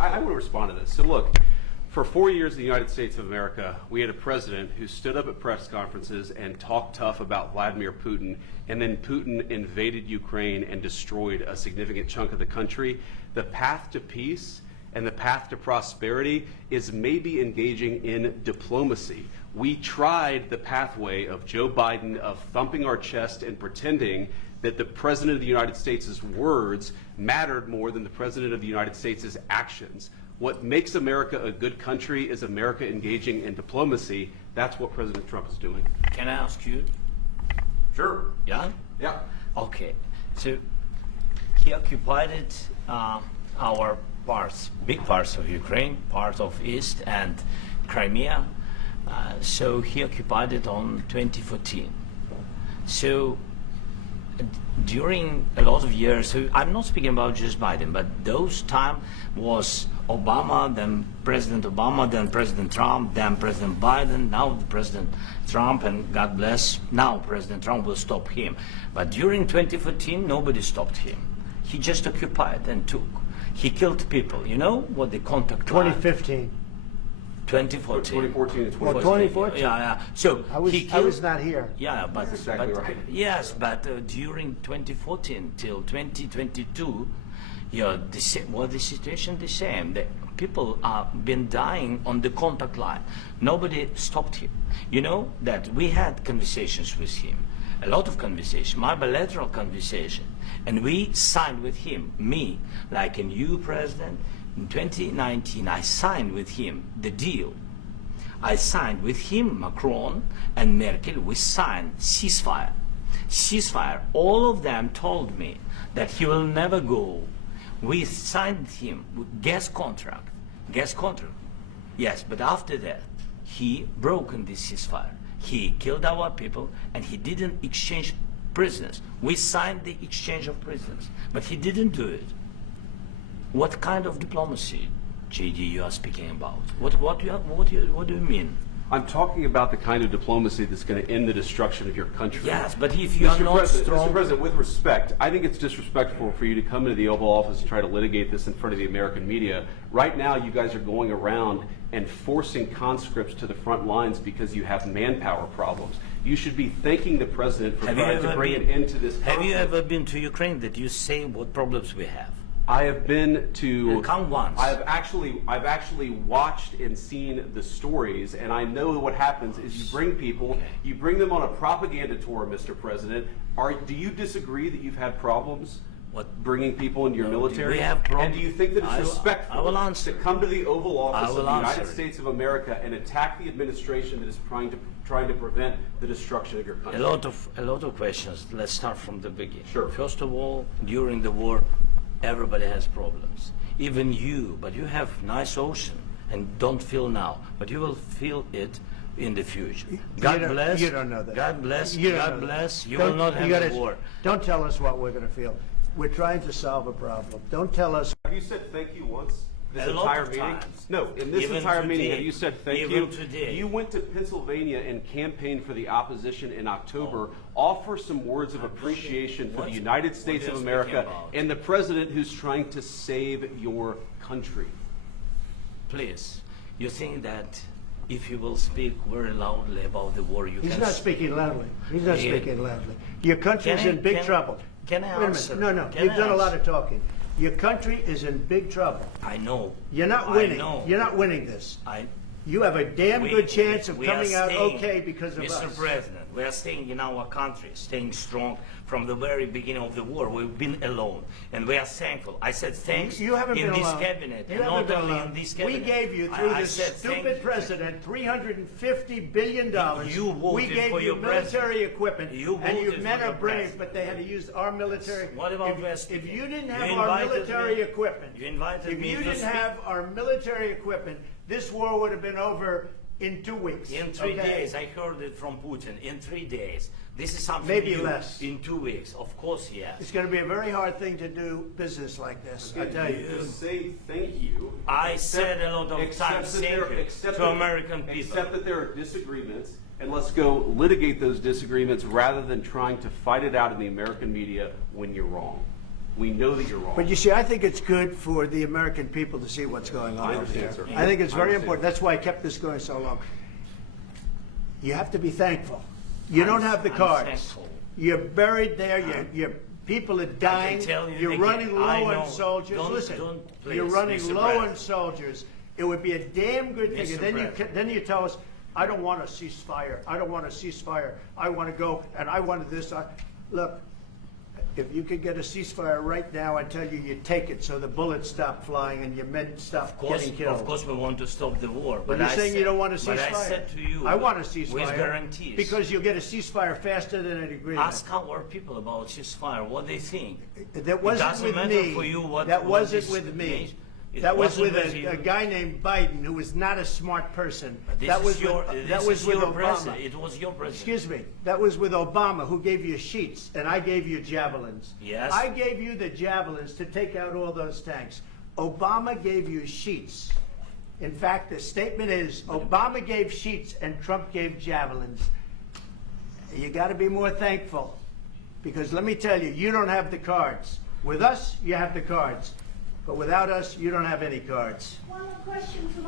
I want to respond to this. So look, for 4 years in the United States of America, we had a president who stood up at press conferences and talked tough about Vladimir Putin, and then Putin invaded Ukraine and destroyed a significant chunk of the country. The path to peace and the path to prosperity is maybe engaging in diplomacy. We tried the pathway of Joe Biden, of thumping our chest and pretending that the President of the United States' words mattered more than the President of the United States' actions. What makes America a good country is America engaging in diplomacy. That's what President Trump is doing. Can I ask you? Sure. Yeah? Yeah. Okay. So he occupied our parts, big parts of Ukraine, part of East and Crimea. So he occupied it on 2014. So during a lot of years, so I'm not speaking about just Biden, but those time was Obama, then President Obama, then President Trump, then President Biden, now President Trump, and God bless, now President Trump will stop him. But during 2014, nobody stopped him. He just occupied and took. He killed people. You know what the contact 2015. 2014. 2014 and 2014. Well, 2014. Yeah. So I was not here. Yeah, but, That's exactly right. Yes, but during 2014 till 2022, yeah, the situation the same. The people have been dying on the contact line. Nobody stopped him. You know that we had conversations with him, a lot of conversation, my bilateral conversation, and we signed with him, me, like a new president. In 2019, I signed with him the deal. I signed with him, Macron and Merkel, we signed ceasefire. Ceasefire, all of them told me that he will never go. We signed him with gas contract. Yes, but after that, he broken this ceasefire. He killed our people and he didn't exchange prisoners. We signed the exchange of prisoners, but he didn't do it. What kind of diplomacy, JD, you are speaking about? What do you mean? I'm talking about the kind of diplomacy that's going to end the destruction of your country. Yes, but if you are not strong... Mr. President, with respect, I think it's disrespectful for you to come into the Oval Office and try to litigate this in front of the American media. Right now, you guys are going around and forcing conscripts to the front lines because you have manpower problems. You should be thanking the President for trying to bring an end to this conflict. Have you ever been to Ukraine that you say what problems we have? I have been to. Come once. I've actually watched and seen the stories, and I know what happens is you bring people, you bring them on a propaganda tour, Mr. President. Do you disagree that you've had problems? What? Bringing people into your military? We have problems. And do you think that it's respectful to come to the Oval Office of the United States of America and attack the administration that is trying to prevent the destruction of your country? A lot of questions. Let's start from the beginning. Sure. First of all, during the war, everybody has problems. Even you, but you have nice ocean and don't feel now, but you will feel it in the future. God bless. You don't know that. God bless. You God bless. You will not have a war. Don't tell us what we're going to feel. We're trying to solve a problem. Don't tell us. Have you said thank you once? This A lot entire of meeting? times. No, in this Even entire today. meeting, have you said thank Even you? today. You went to Pennsylvania and campaigned for the opposition in October. Offer some words of appreciation for the United States of America and the President who's trying to save your country. Please, you think that if you will speak very loudly about the war, you can... He's not speaking loudly. He's not speaking loudly. Your country's in big trouble. Can I answer? Wait a minute. No. You've done a lot of talking. Your country is in big trouble. I know. You're not winning. I know. You're not winning this. I You have a damn good chance of we coming are out staying, okay because of Mr. us. President, we are staying in our country, staying strong from the very beginning of the war. We've been alone, and we are thankful. I said thanks You haven't in been this alone. cabinet, You and haven't not been only alone. in this cabinet. We gave you, through I this said stupid president, $350 billion. You voted we gave for you your military president. equipment, You and your voted men for are your brave, president. but they had to use our military. What about if you didn't You have our invited military me. equipment, You invited if me you to didn't speak. have our military equipment, this war would have been over in 2 weeks. In 3 days, I heard it from Putin. In 3 days, this is something Maybe new. less. In 2 weeks, of course, yes. It's going to be a very hard thing to do business like this, I tell you. Just say thank you. I said a lot of times thank you to American people. Accept that there are disagreements, and let's go litigate those disagreements rather than trying to fight it out in the American media when you're wrong. We know that you're wrong. But you see, I think it's good for the American people to see what's going on I over understand, there. sir. I think it's I very understand. important. That's why I kept this going so long. You have to be thankful. You don't have the I'm cards. thankful. You're buried there. Your people are dying. tell you You're again, running I low know. on soldiers. Don't- Listen, don't, you're please, running Mr. low President. on soldiers. It would be a damn good thing. Mr. And President. then you tell us, I don't want a ceasefire. I don't want a ceasefire. I want to go and I wanted this. Look, if you could get a ceasefire right now, I tell you take it so the bullets stop flying and your men stop getting killed. Of course, we want to stop the war. But But you're I saying you said- don't want a ceasefire. But I said to you, I want a ceasefire. with guarantees. Because you'll get a ceasefire faster than an agreement. Ask our people about ceasefire, what they think. That wasn't doesn't with matter me. for you what- that what wasn't this with me. means. It That was wasn't with with you. a guy named Biden who was not a smart person. This That is was your, with, this that was is with your Obama. president. It was your president. Excuse me. That was with Obama, who gave you sheets, and I gave you javelins. Yes. I gave you the javelins to take out all those tanks. Obama gave you sheets. In fact, the statement is Obama gave sheets and Trump gave javelins. You got to be more thankful, because let me tell you, you don't have the cards. With us, you have the cards. But without us, you don't have any cards. One more question from